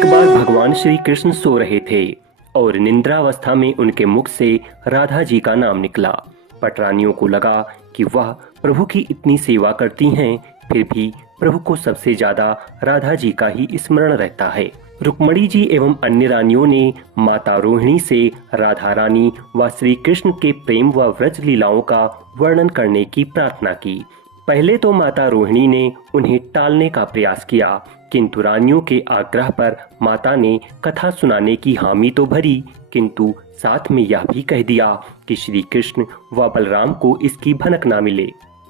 एक बार भगवान श्री कृष्ण सो रहे थे और निद्रावस्था में उनके मुख से राधा जी का नाम निकला। पटरानियों को लगा कि वह प्रभु की इतनी सेवा करती हैं, फिर भी प्रभु को सबसे ज्यादा राधा जी का ही स्मरण रहता है। रुक्मणी जी एवं अन्य रानियों ने माता रोहिणी से राधा रानी व श्री कृष्ण के प्रेम व व्रज लीलाओं का वर्णन करने की प्रार्थना की। पहले तो माता रोहिणी ने उन्हें टालने का प्रयास किया, किंतु रानियों के आग्रह पर माता ने कथा सुनाने की हामी तो भरी, किंतु साथ में यह भी कह दिया कि श्री कृष्ण व बलराम को इसकी भनक ना मिले।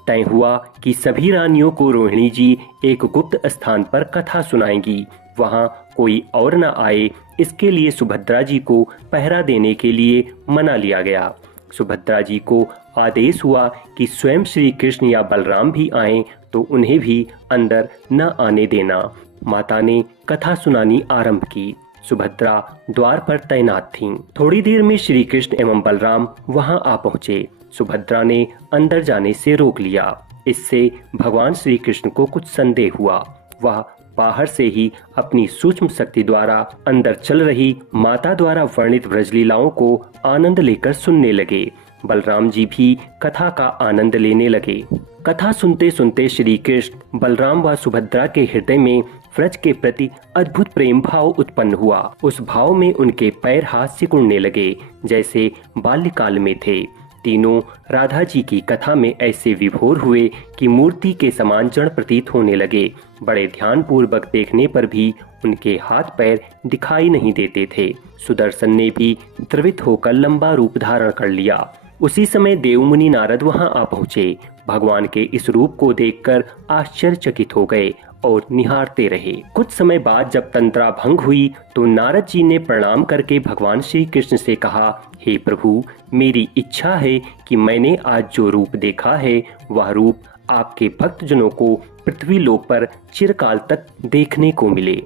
तय हुआ कि सभी रानियों को रोहिणी जी एक गुप्त स्थान पर कथा सुनाएंगी, वहां कोई और न आए, इसके लिए सुभद्रा जी को पहरा देने के लिए मना लिया गया। सुभद्रा जी को आदेश हुआ कि स्वयं श्री कृष्ण या बलराम भी आएं तो उन्हें भी अंदर न आने देना। माता ने कथा सुनानी आरंभ की। सुभद्रा द्वार पर तैनात थीं। थोड़ी देर में श्री कृष्ण एवं बलराम वहां आ पहुंचे। सुभद्रा ने अंदर जाने से रोक लिया। इससे भगवान श्री कृष्ण को कुछ संदेह हुआ। वह बाहर से ही अपनी सूक्ष्म शक्ति द्वारा अंदर चल रही माता द्वारा वर्णित व्रजलीलाओं को आनंद लेकर सुनने लगे। बलराम जी भी कथा का आनंद लेने लगे। कथा सुनते सुनते श्री कृष्ण, बलराम व सुभद्रा के हृदय में व्रज के प्रति अद्भुत प्रेम भाव उत्पन्न हुआ। उस भाव में उनके पैर हाथ सिकुड़ने लगे जैसे बाल्यकाल में थे। तीनों राधा जी की कथा में ऐसे विभोर हुए कि मूर्ति के समान जड़ प्रतीत होने लगे। बड़े ध्यान पूर्वक देखने पर भी उनके हाथ पैर दिखाई नहीं देते थे। सुदर्शन ने भी द्रवित होकर लंबा रूप धारण कर लिया। उसी समय देवमुनि नारद वहां आ पहुंचे। भगवान के इस रूप को देखकर आश्चर्यचकित हो गए और निहारते रहे। कुछ समय बाद जब तंत्रा भंग हुई तो नारद जी ने प्रणाम करके भगवान श्री कृष्ण से कहा, हे प्रभु, मेरी इच्छा है कि मैंने आज जो रूप देखा है वह रूप आपके भक्तजनों को पृथ्वी लोक पर चिरकाल तक देखने को मिले।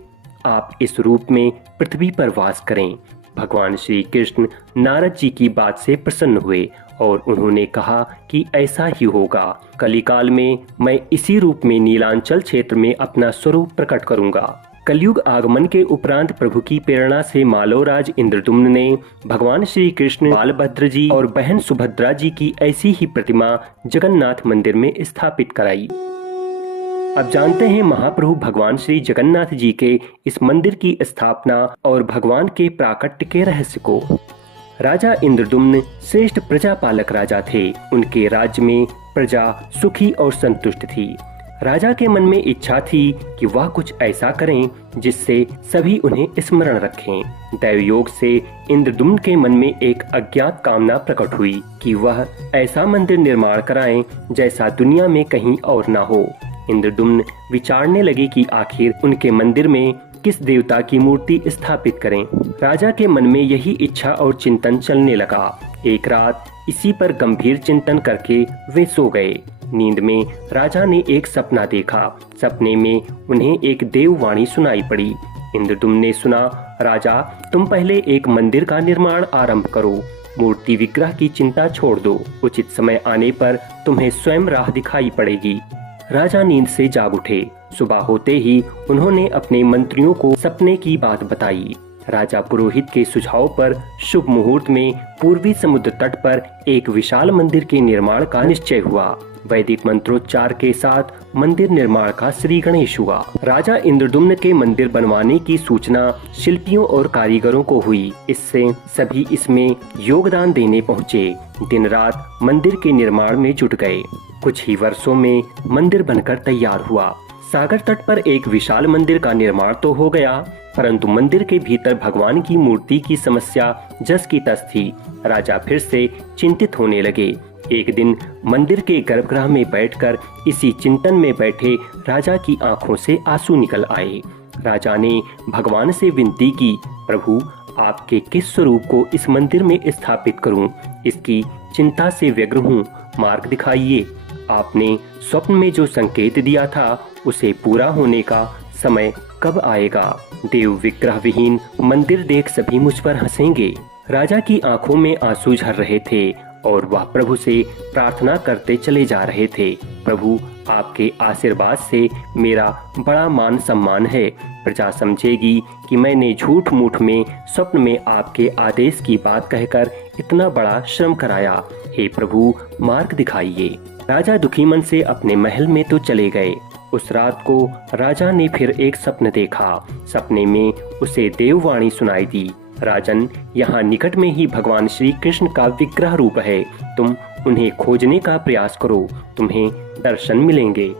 आप इस रूप में पृथ्वी पर वास करें। भगवान श्री कृष्ण नारद जी की बात से प्रसन्न हुए और उन्होंने कहा कि ऐसा ही होगा। कलिकाल में मैं इसी रूप में नीलांचल क्षेत्र में अपना स्वरूप प्रकट करूंगा। कलयुग आगमन के उपरांत प्रभु की प्रेरणा से मालोराज इंद्रदुम्न ने भगवान श्री कृष्ण, बालभद्र जी और बहन सुभद्रा जी की ऐसी ही प्रतिमा जगन्नाथ मंदिर में स्थापित कराई। अब जानते हैं महाप्रभु भगवान श्री जगन्नाथ जी के इस मंदिर की स्थापना और भगवान के प्राकट्य के रहस्य को। राजा इंद्रदुम्न श्रेष्ठ प्रजापालक राजा थे। उनके राज्य में प्रजा सुखी और संतुष्ट थी। राजा के मन में इच्छा थी कि वह कुछ ऐसा करें जिससे सभी उन्हें स्मरण रखें। दैवयोग से इंद्रदुम्न के मन में एक अज्ञात कामना प्रकट हुई कि वह ऐसा मंदिर निर्माण कराएं जैसा दुनिया में कहीं और न हो। इंद्रदुम्न विचारने लगे कि आखिर उनके मंदिर में किस देवता की मूर्ति स्थापित करें। राजा के मन में यही इच्छा और चिंतन चलने लगा। एक रात इसी पर गंभीर चिंतन करके वे सो गए। नींद में राजा ने एक सपना देखा। सपने में उन्हें एक देववाणी सुनाई पड़ी। इंद्रदुम्न ने सुना, राजा, तुम पहले एक मंदिर का निर्माण आरंभ करो। मूर्ति विग्रह की चिंता छोड़ दो। उचित समय आने पर तुम्हें स्वयं राह दिखाई पड़ेगी। राजा नींद से जाग उठे। सुबह होते ही उन्होंने अपने मंत्रियों को सपने की बात बताई। राजा पुरोहित के सुझाव पर शुभ मुहूर्त में पूर्वी समुद्र तट पर एक विशाल मंदिर के निर्माण का निश्चय हुआ। वैदिक मंत्रोच्चार के साथ मंदिर निर्माण का श्री गणेश हुआ। राजा इंद्रदुम्न के मंदिर बनवाने की सूचना शिल्पियों और कारीगरों को हुई। इससे सभी इसमें योगदान देने पहुँचे। दिन रात मंदिर के निर्माण में जुट गए। कुछ ही वर्षों में मंदिर बनकर तैयार हुआ। सागर तट पर एक विशाल मंदिर का निर्माण तो हो गया, परंतु मंदिर के भीतर भगवान की मूर्ति की समस्या जस की तस थी। राजा फिर से चिंतित होने लगे। एक दिन मंदिर के गर्भगृह में बैठकर इसी चिंतन में बैठे राजा की आंखों से आंसू निकल आए। राजा ने भगवान से विनती की, प्रभु, आपके किस स्वरूप को इस मंदिर में स्थापित करूं? इसकी चिंता से व्यग्र हूं, मार्ग दिखाइए। आपने स्वप्न में जो संकेत दिया था उसे पूरा होने का समय कब आएगा? देव विग्रह विहीन मंदिर देख सभी मुझ पर हंसेंगे। राजा की आंखों में आंसू झर रहे थे और वह प्रभु से प्रार्थना करते चले जा रहे थे, प्रभु, आपके आशीर्वाद से मेरा बड़ा मान सम्मान है। प्रजा समझेगी कि मैंने झूठ मूठ में स्वप्न में आपके आदेश की बात कहकर इतना बड़ा श्रम कराया। हे प्रभु, मार्ग दिखाइए। राजा दुखी मन से अपने महल में तो चले गए। उस रात को राजा ने फिर एक स्वप्न देखा। सपने में उसे देववाणी सुनाई दी, राजन, यहाँ निकट में ही भगवान श्री कृष्ण का विग्रह रूप है। तुम उन्हें खोजने का प्रयास करो, तुम्हें दर्शन मिलेंगे।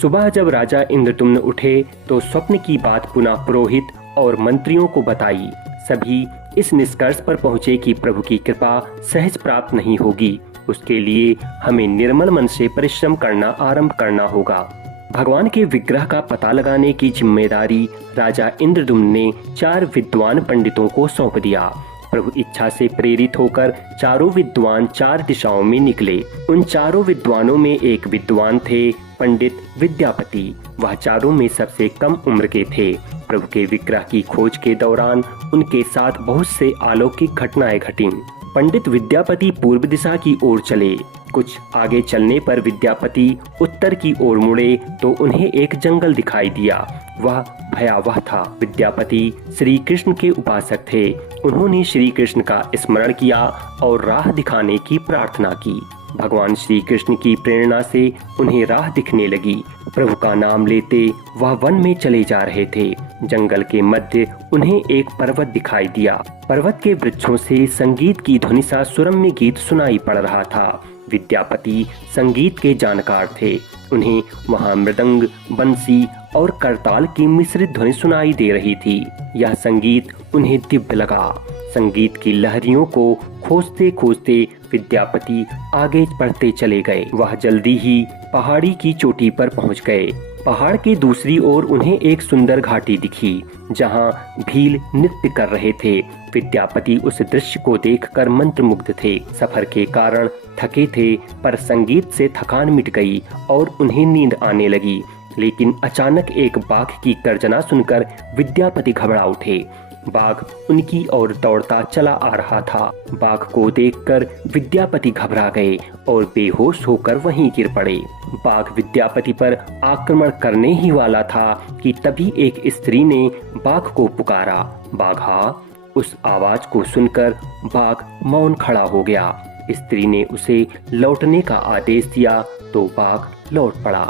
सुबह जब राजा इंद्रदुम्न उठे तो स्वप्न की बात पुनः पुरोहित और मंत्रियों को बताई। सभी इस निष्कर्ष पर पहुंचे कि प्रभु की कृपा सहज प्राप्त नहीं होगी। उसके लिए हमें निर्मल मन से परिश्रम करना आरंभ करना होगा। भगवान के विग्रह का पता लगाने की जिम्मेदारी राजा इंद्रदुम्न ने 4 विद्वान पंडितों को सौंप दिया। प्रभु इच्छा से प्रेरित होकर चारों विद्वान 4 दिशाओं में निकले। उन चारों विद्वानों में एक विद्वान थे पंडित विद्यापति। वह चारों में सबसे कम उम्र के थे। प्रभु के विग्रह की खोज के दौरान उनके साथ बहुत से अलौकिक घटनाएं घटीं। पंडित विद्यापति पूर्व दिशा की ओर चले। कुछ आगे चलने पर विद्यापति उत्तर की ओर मुड़े तो उन्हें एक जंगल दिखाई दिया। वह भयावह था। विद्यापति श्री कृष्ण के उपासक थे। उन्होंने श्री कृष्ण का स्मरण किया और राह दिखाने की प्रार्थना की। भगवान श्री कृष्ण की प्रेरणा से उन्हें राह दिखने लगी। प्रभु का नाम लेते वह वन में चले जा रहे थे। जंगल के मध्य उन्हें एक पर्वत दिखाई दिया। पर्वत के वृक्षों से संगीत की ध्वनि सा सुरम्य गीत सुनाई पड़ रहा था। विद्यापति संगीत के जानकार थे। उन्हें वहां मृदंग, बंसी और करताल की मिश्रित ध्वनि सुनाई दे रही थी। यह संगीत उन्हें दिव्य लगा। संगीत की लहरियों को खोजते खोजते विद्यापति आगे बढ़ते चले गए। वह जल्दी ही पहाड़ी की चोटी पर पहुंच गए। पहाड़ की दूसरी ओर उन्हें एक सुंदर घाटी दिखी, जहां भील नृत्य कर रहे थे। विद्यापति उस दृश्य को देखकर मंत्रमुग्ध थे। सफर के कारण थके थे, पर संगीत से थकान मिट गई और उन्हें नींद आने लगी। लेकिन अचानक एक बाघ की गर्जना सुनकर विद्यापति घबरा उठे। बाघ उनकी ओर दौड़ता चला आ रहा था। बाघ को देखकर विद्यापति घबरा गए और बेहोश होकर वहीं गिर पड़े। बाघ विद्यापति पर आक्रमण करने ही वाला था कि तभी एक स्त्री ने बाघ को पुकारा, बाघा। उस आवाज को सुनकर बाघ मौन खड़ा हो गया। स्त्री ने उसे लौटने का आदेश दिया तो बाघ लौट पड़ा।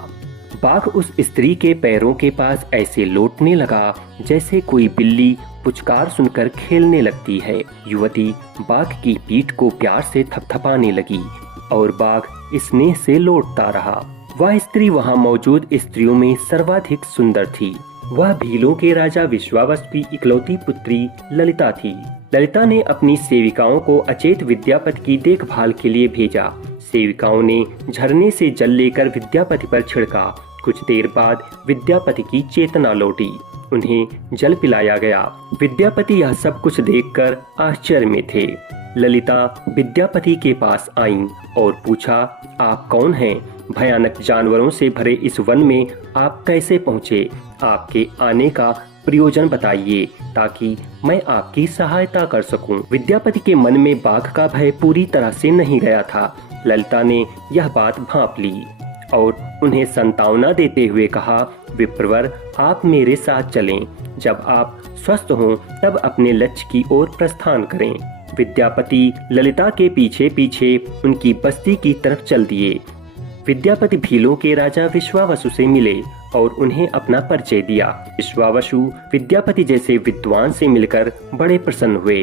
बाघ उस स्त्री के पैरों के पास ऐसे लौटने लगा जैसे कोई बिल्ली पुचकार सुनकर खेलने लगती है। युवती बाघ की पीठ को प्यार से थपथपाने लगी और बाघ स्नेह से लौटता रहा। वह स्त्री वहां मौजूद स्त्रियों में सर्वाधिक सुंदर थी। वह भीलों के राजा विश्वावसु की इकलौती पुत्री ललिता थी। ललिता ने अपनी सेविकाओं को अचेत विद्यापति की देखभाल के लिए भेजा। सेविकाओं ने झरने से जल लेकर विद्यापति पर छिड़का। कुछ देर बाद विद्यापति की चेतना लौटी। उन्हें जल पिलाया गया। विद्यापति यह सब कुछ देखकर आश्चर्य में थे। ललिता विद्यापति के पास आईं और पूछा, आप कौन हैं? भयानक जानवरों से भरे इस वन में आप कैसे पहुँचे? आपके आने का प्रयोजन बताइए ताकि मैं आपकी सहायता कर सकूं। विद्यापति के मन में बाघ का भय पूरी तरह से नहीं गया था। ललिता ने यह बात भांप ली और उन्हें संतावना देते हुए कहा, विप्रवर, आप मेरे साथ चलें। जब आप स्वस्थ हों तब अपने लक्ष्य की ओर प्रस्थान करें। विद्यापति ललिता के पीछे पीछे उनकी बस्ती की तरफ चल दिए। विद्यापति भीलों के राजा विश्वावसु से मिले और उन्हें अपना परिचय दिया। विश्वावसु विद्यापति जैसे विद्वान से मिलकर बड़े प्रसन्न हुए।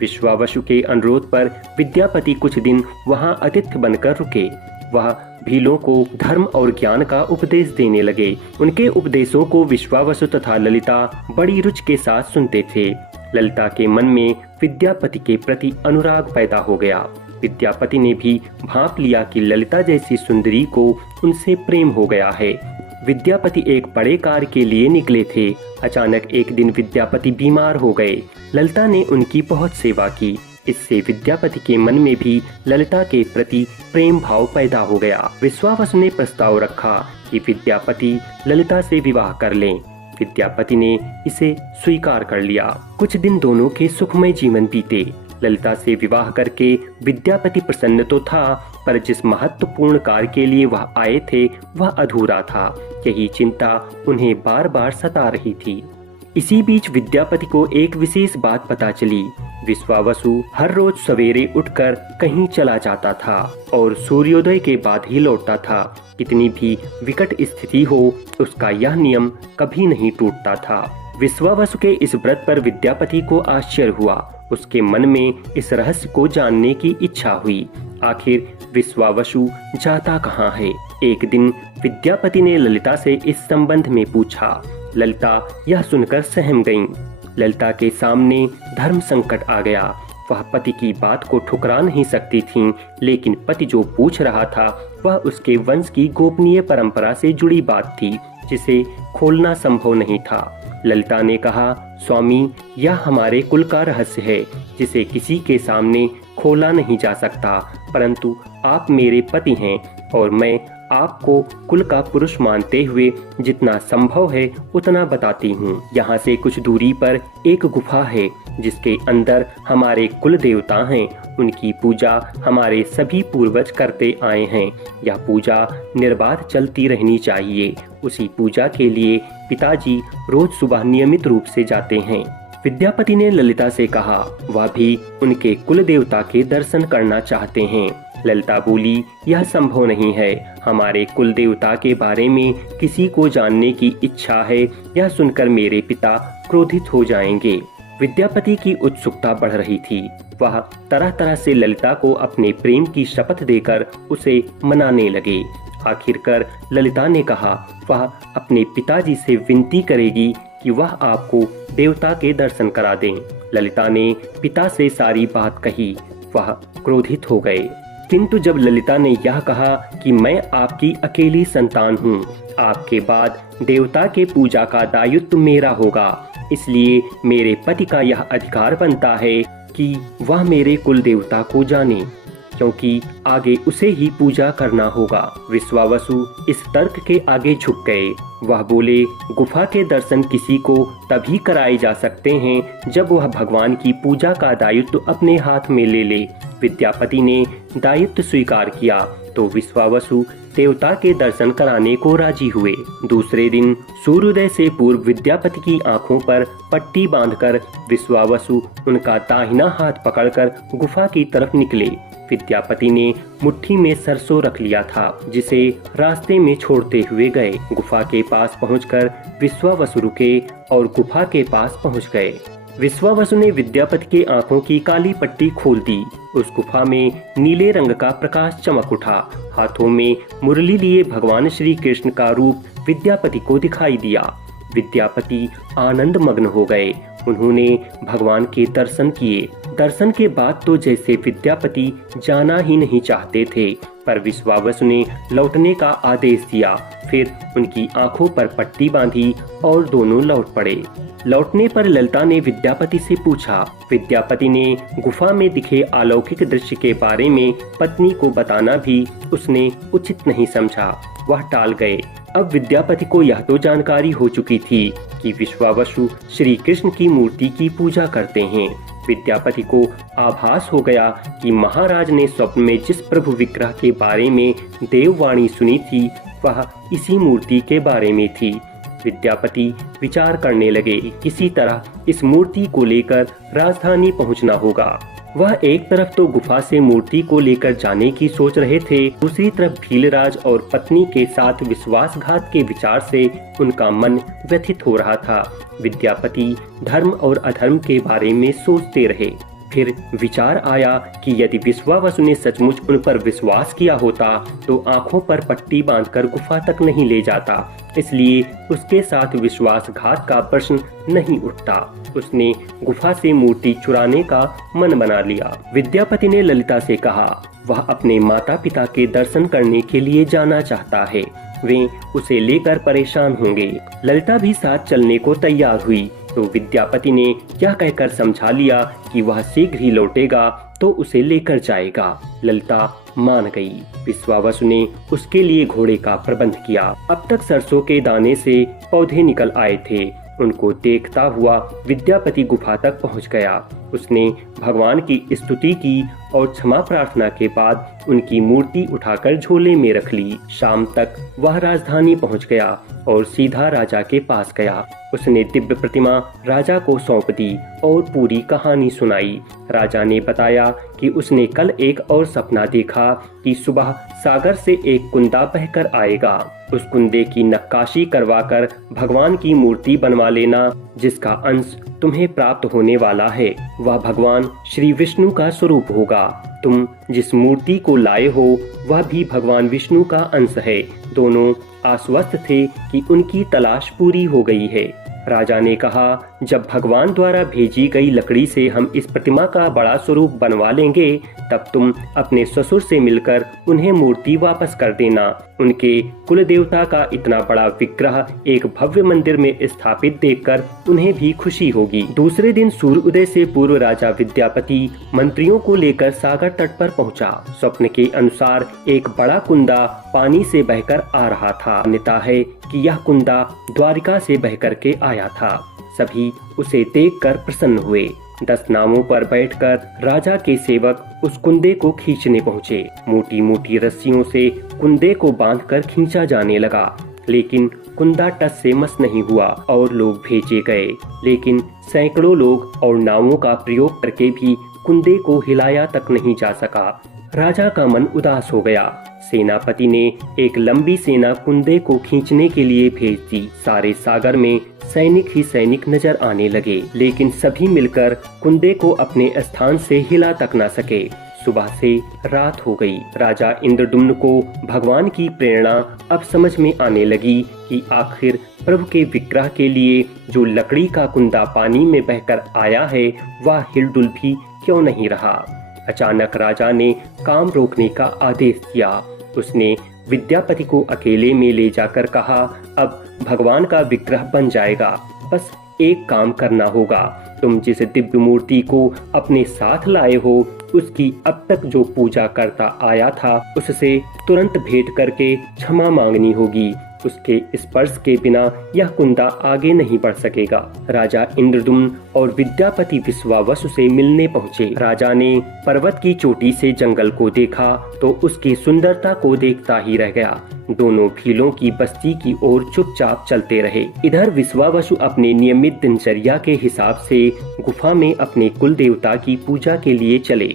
विश्वावसु के अनुरोध पर विद्यापति कुछ दिन वहां अतिथि बनकर रुके। वह भीलों को धर्म और ज्ञान का उपदेश देने लगे। उनके उपदेशों को विश्वावसु तथा ललिता बड़ी रुचि के साथ सुनते थे। ललिता के मन में विद्यापति के प्रति अनुराग पैदा हो गया। विद्यापति ने भी भांप लिया कि ललिता जैसी सुंदरी को उनसे प्रेम हो गया है। विद्यापति एक बड़े कार्य के लिए निकले थे। अचानक एक दिन विद्यापति बीमार हो गए। ललिता ने उनकी बहुत सेवा की। इससे विद्यापति के मन में भी ललिता के प्रति प्रेम भाव पैदा हो गया। विश्वावसु ने प्रस्ताव रखा कि विद्यापति ललिता से विवाह कर लें। विद्यापति ने इसे स्वीकार कर लिया। कुछ दिन दोनों के सुखमय जीवन बीते। ललिता से विवाह करके विद्यापति प्रसन्न तो था, पर जिस महत्वपूर्ण कार्य के लिए वह आए थे वह अधूरा था। यही चिंता उन्हें बार बार सता रही थी। इसी बीच विद्यापति को एक विशेष बात पता चली। विश्वावसु हर रोज सवेरे उठकर कहीं चला जाता था और सूर्योदय के बाद ही लौटता था। कितनी भी विकट स्थिति हो, उसका यह नियम कभी नहीं टूटता था। विश्वावसु के इस व्रत पर विद्यापति को आश्चर्य हुआ। उसके मन में इस रहस्य को जानने की इच्छा हुई। आखिर विश्वावसु जाता कहाँ है? एक दिन विद्यापति ने ललिता से इस संबंध में पूछा। ललिता यह सुनकर सहम गईं। ललिता के सामने धर्म संकट आ गया। वह पति की बात को ठुकरा नहीं सकती थीं, लेकिन पति जो पूछ रहा था वह उसके वंश की गोपनीय परंपरा से जुड़ी बात थी, जिसे खोलना संभव नहीं था। ललिता ने कहा, स्वामी, यह हमारे कुल का रहस्य है, जिसे किसी के सामने खोला नहीं जा सकता, परंतु आप मेरे पति हैं और मैं आपको कुल का पुरुष मानते हुए जितना संभव है उतना बताती हूँ। यहाँ से कुछ दूरी पर एक गुफा है, जिसके अंदर हमारे कुल देवता हैं। उनकी पूजा हमारे सभी पूर्वज करते आए हैं। यह पूजा निर्बाध चलती रहनी चाहिए। उसी पूजा के लिए पिताजी रोज सुबह नियमित रूप से जाते हैं। विद्यापति ने ललिता से कहा, वह भी उनके कुल देवता के दर्शन करना चाहते हैं। ललिता बोली, यह संभव नहीं है। हमारे कुल देवता के बारे में किसी को जानने की इच्छा है, यह सुनकर मेरे पिता क्रोधित हो जाएंगे। विद्यापति की उत्सुकता बढ़ रही थी। वह तरह तरह से ललिता को अपने प्रेम की शपथ देकर उसे मनाने लगे। आखिरकार ललिता ने कहा, वह अपने पिताजी से विनती करेगी कि वह आपको देवता के दर्शन करा दें। ललिता ने पिता से सारी बात कही। वह क्रोधित हो गए। किंतु जब ललिता ने यह कहा कि मैं आपकी अकेली संतान हूँ, आपके बाद देवता के पूजा का दायित्व मेरा होगा, इसलिए मेरे पति का यह अधिकार बनता है कि वह मेरे कुल देवता को जाने, क्योंकि आगे उसे ही पूजा करना होगा। विश्वावसु इस तर्क के आगे झुक गए। वह बोले, गुफा के दर्शन किसी को तभी कराए जा सकते हैं जब वह भगवान की पूजा का दायित्व अपने हाथ में ले ले। विद्यापति ने दायित्व स्वीकार किया तो विश्वावसु देवता के दर्शन कराने को राजी हुए। दूसरे दिन सूर्योदय से पूर्व विद्यापति की आंखों पर पट्टी बांधकर विश्वावसु उनका दाहिना हाथ पकड़कर गुफा की तरफ निकले। विद्यापति ने मुट्ठी में सरसों रख लिया था, जिसे रास्ते में छोड़ते हुए गए। गुफा के पास पहुंचकर विश्वावसु रुके और गुफा के पास पहुंच गए। विश्वावसु ने विद्यापति की आंखों की काली पट्टी खोल दी। उस गुफा में नीले रंग का प्रकाश चमक उठा। हाथों में मुरली लिए भगवान श्री कृष्ण का रूप विद्यापति को दिखाई दिया। विद्यापति आनंद मग्न हो गए। उन्होंने भगवान के दर्शन किए। दर्शन के बाद तो जैसे विद्यापति जाना ही नहीं चाहते थे, पर विश्वावसु ने लौटने का आदेश दिया। फिर उनकी आंखों पर पट्टी बांधी और दोनों लौट पड़े। लौटने पर ललिता ने विद्यापति से पूछा। विद्यापति ने गुफा में दिखे अलौकिक दृश्य के बारे में पत्नी को बताना भी उसने उचित नहीं समझा। वह टाल गए। अब विद्यापति को यह तो जानकारी हो चुकी थी कि विश्वावसु श्री कृष्ण की मूर्ति की पूजा करते हैं। विद्यापति को आभास हो गया कि महाराज ने स्वप्न में जिस प्रभु विग्रह के बारे में देववाणी सुनी थी वह इसी मूर्ति के बारे में थी। विद्यापति विचार करने लगे, किसी तरह इस मूर्ति को लेकर राजधानी पहुंचना होगा। वह एक तरफ तो गुफा से मूर्ति को लेकर जाने की सोच रहे थे, दूसरी तरफ भीलराज और पत्नी के साथ विश्वासघात के विचार से उनका मन व्यथित हो रहा था। विद्यापति धर्म और अधर्म के बारे में सोचते रहे। फिर विचार आया कि यदि विश्वावसु ने सचमुच उन पर विश्वास किया होता तो आंखों पर पट्टी बांधकर गुफा तक नहीं ले जाता, इसलिए उसके साथ विश्वासघात का प्रश्न नहीं उठता। उसने गुफा से मूर्ति चुराने का मन बना लिया। विद्यापति ने ललिता से कहा, वह अपने माता पिता के दर्शन करने के लिए जाना चाहता है, वे उसे लेकर परेशान होंगे। ललिता भी साथ चलने को तैयार हुई तो विद्यापति ने यह कहकर समझा लिया कि वह शीघ्र ही लौटेगा तो उसे लेकर जाएगा। ललिता मान गई। विश्वावसु ने उसके लिए घोड़े का प्रबंध किया। अब तक सरसों के दाने से पौधे निकल आए थे। उनको देखता हुआ विद्यापति गुफा तक पहुंच गया। उसने भगवान की स्तुति की और क्षमा प्रार्थना के बाद उनकी मूर्ति उठाकर झोले में रख ली। शाम तक वह राजधानी पहुंच गया और सीधा राजा के पास गया। उसने दिव्य प्रतिमा राजा को सौंप दी और पूरी कहानी सुनाई। राजा ने बताया कि उसने कल एक और सपना देखा कि सुबह सागर से एक कुंदा बहकर आएगा। उस कुंदे की नक्काशी करवाकर भगवान की मूर्ति बनवा लेना, जिसका अंश तुम्हें प्राप्त होने वाला है वह भगवान श्री विष्णु का स्वरूप होगा। तुम जिस मूर्ति को लाए हो वह भी भगवान विष्णु का अंश है। दोनों आश्वस्त थे कि उनकी तलाश पूरी हो गई है। राजा ने कहा, जब भगवान द्वारा भेजी गई लकड़ी से हम इस प्रतिमा का बड़ा स्वरूप बनवा लेंगे, तब तुम अपने ससुर से मिलकर उन्हें मूर्ति वापस कर देना। उनके कुल देवता का इतना बड़ा विग्रह एक भव्य मंदिर में स्थापित देखकर उन्हें भी खुशी होगी। दूसरे दिन सूर्योदय से पूर्व राजा विद्यापति मंत्रियों को लेकर सागर तट पर पहुंचा। स्वप्न के अनुसार एक बड़ा कुंदा पानी से बहकर आ रहा था। मान्यता है कि यह कुंदा द्वारिका से बहकर के आया था। सभी उसे देखकर प्रसन्न हुए। 10 नावों पर बैठकर राजा के सेवक उस कुंदे को खींचने पहुँचे। मोटी मोटी रस्सियों से कुंदे को बांधकर खींचा जाने लगा, लेकिन कुंदा टस से मस नहीं हुआ और लोग भेजे गए। लेकिन सैकड़ों लोग और नावों का प्रयोग करके भी कुंदे को हिलाया तक नहीं जा सका। राजा का मन उदास हो गया। सेनापति ने एक लंबी सेना कुंदे को खींचने के लिए भेज दी। सारे सागर में सैनिक ही सैनिक नजर आने लगे, लेकिन सभी मिलकर कुंदे को अपने स्थान से हिला तक न सके। सुबह से रात हो गई। राजा इंद्रदुम्न को भगवान की प्रेरणा अब समझ में आने लगी कि आखिर प्रभु के विग्रह के लिए जो लकड़ी का कुंदा पानी में बहकर आया है वह हिलडुल भी क्यों नहीं रहा। अचानक राजा ने काम रोकने का आदेश दिया। उसने विद्यापति को अकेले में ले जाकर कहा, अब भगवान का विग्रह बन जाएगा, बस एक काम करना होगा। तुम जिस दिव्य मूर्ति को अपने साथ लाए हो उसकी अब तक जो पूजा करता आया था उससे तुरंत भेंट करके क्षमा मांगनी होगी। उसके स्पर्श के बिना यह कुंदा आगे नहीं बढ़ सकेगा। राजा इंद्रदुम्न और विद्यापति विश्वावसु से मिलने पहुँचे। राजा ने पर्वत की चोटी से जंगल को देखा तो उसकी सुंदरता को देखता ही रह गया। दोनों भीलों की बस्ती की ओर चुपचाप चलते रहे। इधर विश्वावसु अपने नियमित दिनचर्या के हिसाब से गुफा में अपने कुल देवता की पूजा के लिए चले।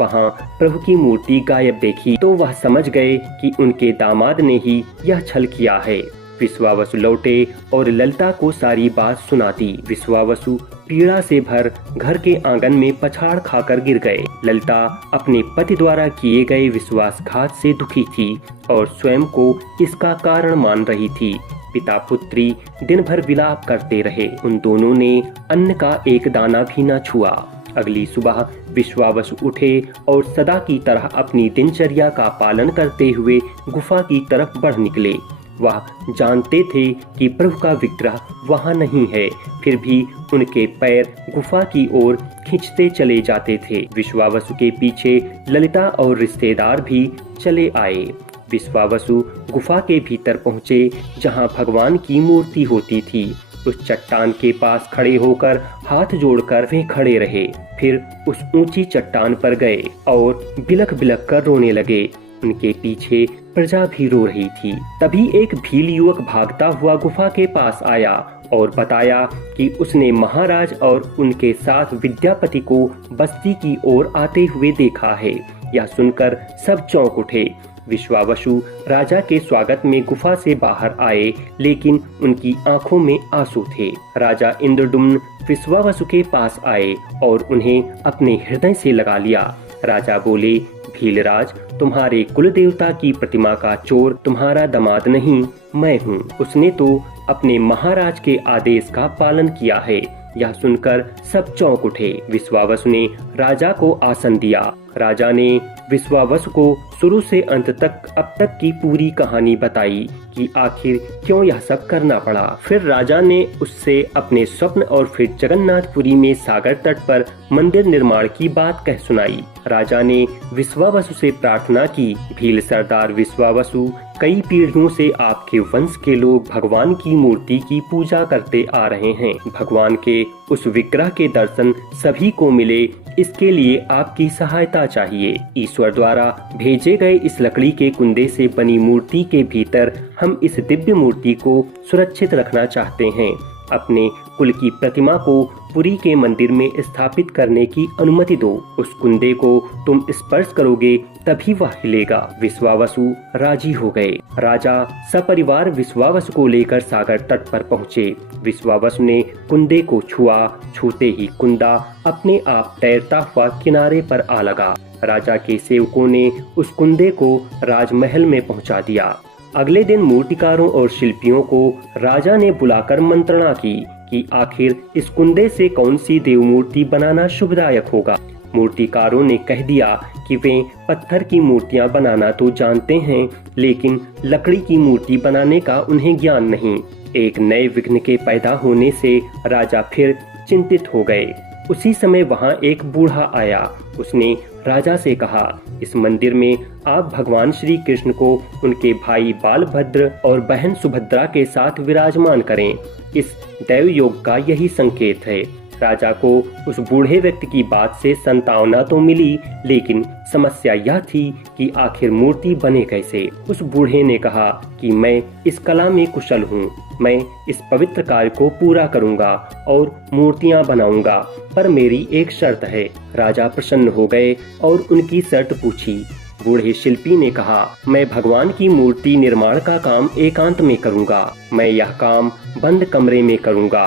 वहाँ प्रभु की मूर्ति गायब देखी तो वह समझ गए कि उनके दामाद ने ही यह छल किया है। विश्वावसु लौटे और ललिता को सारी बात सुना दी। विश्वावसु पीड़ा से भर घर के आंगन में पछाड़ खाकर गिर गए। ललिता अपने पति द्वारा किए गए विश्वासघात से दुखी थी और स्वयं को इसका कारण मान रही थी। पिता पुत्री दिन भर विलाप करते रहे। उन दोनों ने अन्न का एक दाना भी न छुआ। अगली सुबह विश्वावसु उठे और सदा की तरह अपनी दिनचर्या का पालन करते हुए गुफा की तरफ बढ़ निकले। वह जानते थे कि प्रभु का विग्रह वहां नहीं है, फिर भी उनके पैर गुफा की ओर खींचते चले जाते थे। विश्वावसु के पीछे ललिता और रिश्तेदार भी चले आए। विश्वावसु गुफा के भीतर पहुँचे जहाँ भगवान की मूर्ति होती थी। उस चट्टान के पास खड़े होकर हाथ जोड़कर वे खड़े रहे। फिर उस ऊंची चट्टान पर गए और बिलख बिलख कर रोने लगे। उनके पीछे प्रजा भी रो रही थी। तभी एक भील युवक भागता हुआ गुफा के पास आया और बताया कि उसने महाराज और उनके साथ विद्यापति को बस्ती की ओर आते हुए देखा है। यह सुनकर सब चौंक उठे। विश्वावसु राजा के स्वागत में गुफा से बाहर आए, लेकिन उनकी आंखों में आंसू थे। राजा इंद्रदुम्न विश्वावसु के पास आए और उन्हें अपने हृदय से लगा लिया। राजा बोले, भीलराज, तुम्हारे कुल देवता की प्रतिमा का चोर तुम्हारा दामाद नहीं, मैं हूँ। उसने तो अपने महाराज के आदेश का पालन किया है। यह सुनकर सब चौंक उठे। विश्वावसु ने राजा को आसन दिया। राजा ने विश्वावसु को शुरू से अंत तक अब तक की पूरी कहानी बताई कि आखिर क्यों यह सब करना पड़ा। फिर राजा ने उससे अपने स्वप्न और फिर जगन्नाथपुरी में सागर तट पर मंदिर निर्माण की बात कह सुनाई। राजा ने विश्वावसु से प्रार्थना की, भील सरदार विश्वावसु, कई पीढ़ियों से आपके वंश के लोग भगवान की मूर्ति की पूजा करते आ रहे हैं। भगवान के उस विग्रह के दर्शन सभी को मिले, इसके लिए आपकी सहायता चाहिए। ईश्वर द्वारा भेजे गए इस लकड़ी के कुंदे से बनी मूर्ति के भीतर हम इस दिव्य मूर्ति को सुरक्षित रखना चाहते हैं। अपने कुल की प्रतिमा को पुरी के मंदिर में स्थापित करने की अनुमति दो। उस कुंदे को तुम स्पर्श करोगे तभी वह हिलेगा। विश्वावसु राजी हो गए। राजा सपरिवार विश्वावसु को लेकर सागर तट पर पहुँचे। विश्वावसु ने कुंदे को छुआ। छूते ही कुंदा अपने आप तैरता हुआ किनारे पर आ लगा। राजा के सेवकों ने उस कुंदे को राजमहल में पहुँचा दिया। अगले दिन मूर्तिकारों और शिल्पियों को राजा ने बुलाकर मंत्रणा की कि आखिर इस कुंदे से कौन सी देव मूर्ति बनाना शुभदायक होगा। मूर्तिकारों ने कह दिया कि वे पत्थर की मूर्तियां बनाना तो जानते हैं, लेकिन लकड़ी की मूर्ति बनाने का उन्हें ज्ञान नहीं। एक नए विघ्न के पैदा होने से राजा फिर चिंतित हो गए। उसी समय वहां एक बूढ़ा आया। उसने राजा से कहा, इस मंदिर में आप भगवान श्री कृष्ण को उनके भाई बालभद्र और बहन सुभद्रा के साथ विराजमान करें। इस दैव योग का यही संकेत है। राजा को उस बूढ़े व्यक्ति की बात से संतावना तो मिली, लेकिन समस्या यह थी कि आखिर मूर्ति बने कैसे। उस बूढ़े ने कहा कि मैं इस कला में कुशल हूँ, मैं इस पवित्र कार्य को पूरा करूँगा और मूर्तियाँ बनाऊंगा, पर मेरी एक शर्त है। राजा प्रसन्न हो गए और उनकी शर्त पूछी। बूढ़े शिल्पी ने कहा, मैं भगवान की मूर्ति निर्माण का काम एकांत में करूँगा। मैं यह काम बंद कमरे में करूँगा।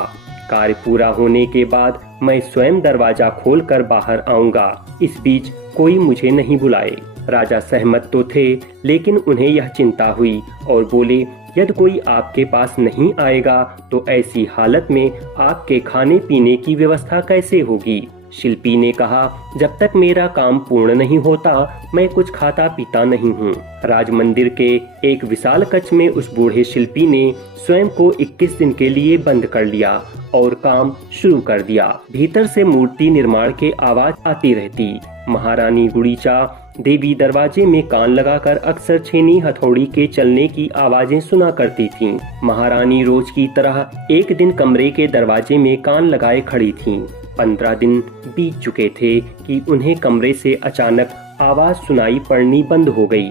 कार्य पूरा होने के बाद मैं स्वयं दरवाजा खोलकर बाहर आऊंगा। इस बीच कोई मुझे नहीं बुलाए। राजा सहमत तो थे, लेकिन उन्हें यह चिंता हुई और बोले, यदि कोई आपके पास नहीं आएगा तो ऐसी हालत में आपके खाने पीने की व्यवस्था कैसे होगी। शिल्पी ने कहा, जब तक मेरा काम पूर्ण नहीं होता मैं कुछ खाता पीता नहीं हूँ। राज मंदिर के एक विशाल कक्ष में उस बूढ़े शिल्पी ने स्वयं को 21 दिन के लिए बंद कर लिया और काम शुरू कर दिया। भीतर से मूर्ति निर्माण के आवाज आती रहती। महारानी गुड़ीचा देवी दरवाजे में कान लगाकर अक्सर छेनी हथौड़ी के चलने की आवाजें सुना करती थीं। महारानी रोज की तरह एक दिन कमरे के दरवाजे में कान लगाए खड़ी थीं। 15 दिन बीत चुके थे कि उन्हें कमरे से अचानक आवाज सुनाई पड़नी बंद हो गई।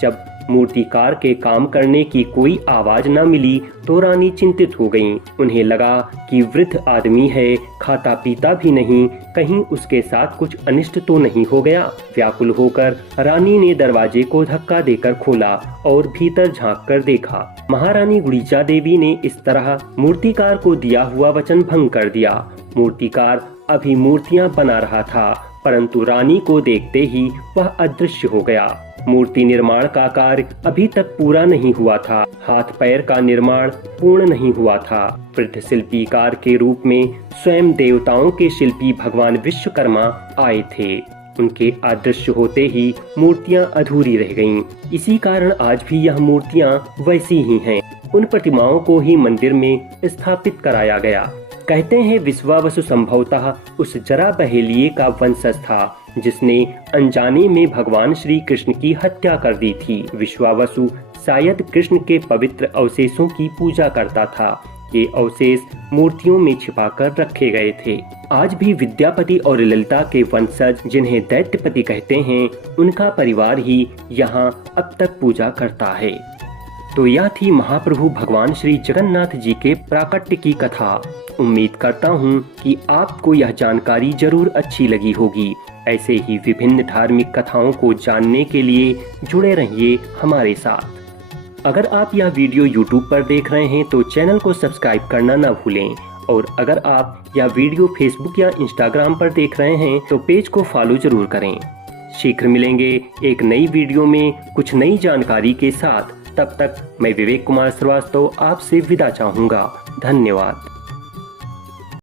जब मूर्तिकार के काम करने की कोई आवाज न मिली तो रानी चिंतित हो गईं। उन्हें लगा कि वृद्ध आदमी है, खाता पीता भी नहीं, कहीं उसके साथ कुछ अनिष्ट तो नहीं हो गया। व्याकुल होकर रानी ने दरवाजे को धक्का देकर खोला और भीतर झांक कर देखा। महारानी गुड़ीचा देवी ने इस तरह मूर्तिकार को दिया हुआ वचन भंग कर दिया। मूर्तिकार अभी मूर्तियां बना रहा था, परंतु रानी को देखते ही वह अदृश्य हो गया। मूर्ति निर्माण का कार्य अभी तक पूरा नहीं हुआ था। हाथ पैर का निर्माण पूर्ण नहीं हुआ था। वृद्ध शिल्पीकार के रूप में स्वयं देवताओं के शिल्पी भगवान विश्वकर्मा आए थे। उनके अदृश्य होते ही मूर्तियां अधूरी रह गईं। इसी कारण आज भी यह मूर्तियां वैसी ही हैं। उन प्रतिमाओं को ही मंदिर में स्थापित कराया गया। कहते हैं विश्वावसु संभवतः उस जरा बहेलिये का वंशज था जिसने अनजाने में भगवान श्री कृष्ण की हत्या कर दी थी। विश्वावसु शायद कृष्ण के पवित्र अवशेषों की पूजा करता था। ये अवशेष मूर्तियों में छिपाकर रखे गए थे। आज भी विद्यापति और ललिता के वंशज जिन्हें दैत्यपति कहते हैं, उनका परिवार ही यहाँ अब तक पूजा करता है। तो यह थी महाप्रभु भगवान श्री जगन्नाथ जी के प्राकट्य की कथा। उम्मीद करता हूँ कि आपको यह जानकारी जरूर अच्छी लगी होगी। ऐसे ही विभिन्न धार्मिक कथाओं को जानने के लिए जुड़े रहिए हमारे साथ। अगर आप यह वीडियो YouTube पर देख रहे हैं तो चैनल को सब्सक्राइब करना न भूलें, और अगर आप यह वीडियो Facebook या Instagram पर देख रहे हैं तो पेज को फॉलो जरूर करें। शीघ्र मिलेंगे एक नई वीडियो में कुछ नई जानकारी के साथ। तब तक मैं विवेक कुमार श्रीवास्तव आपसे विदा चाहूँगा। धन्यवाद।